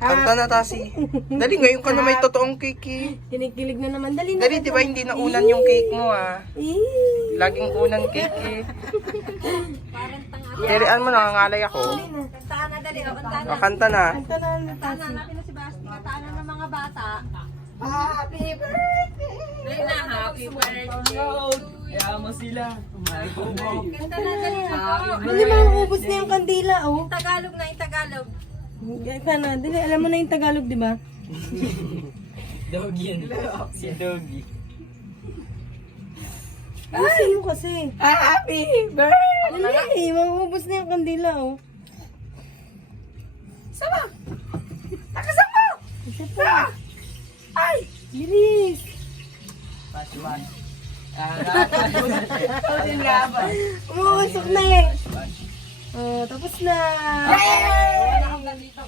Kanta na, Tasi. Dali, ngayon ka na may totoong cake eh. Kinikilig na naman. Dali na. Dali, di ba hindi na unan yung cake mo ah. Laging unan cake eh. Kirian mo, nangangalay ako. Kantaan na dali, o kantaan O, kanta na. Kanta na na Kantaan Tasi. natin na si Basti, kantaan na ng mga bata. Happy birthday! Dali na, happy birthday. Kaya mo sila. Kanta na dali na po. Hindi mauubos na yung kandila, oh. Tagalog na, yung Tagalog. Kaya na, dali, alam mo na yung Tagalog, di ba? Doggy yan. Si Doggy. Ay, mo kasi. Happy birthday! Dali, mauubos na yung kandila, oh. Sama! Nakasama! Isa pa. Ay! Bilis! Pasuan. Umuusok na eh. Oh, tapos na. Wala kang ganito.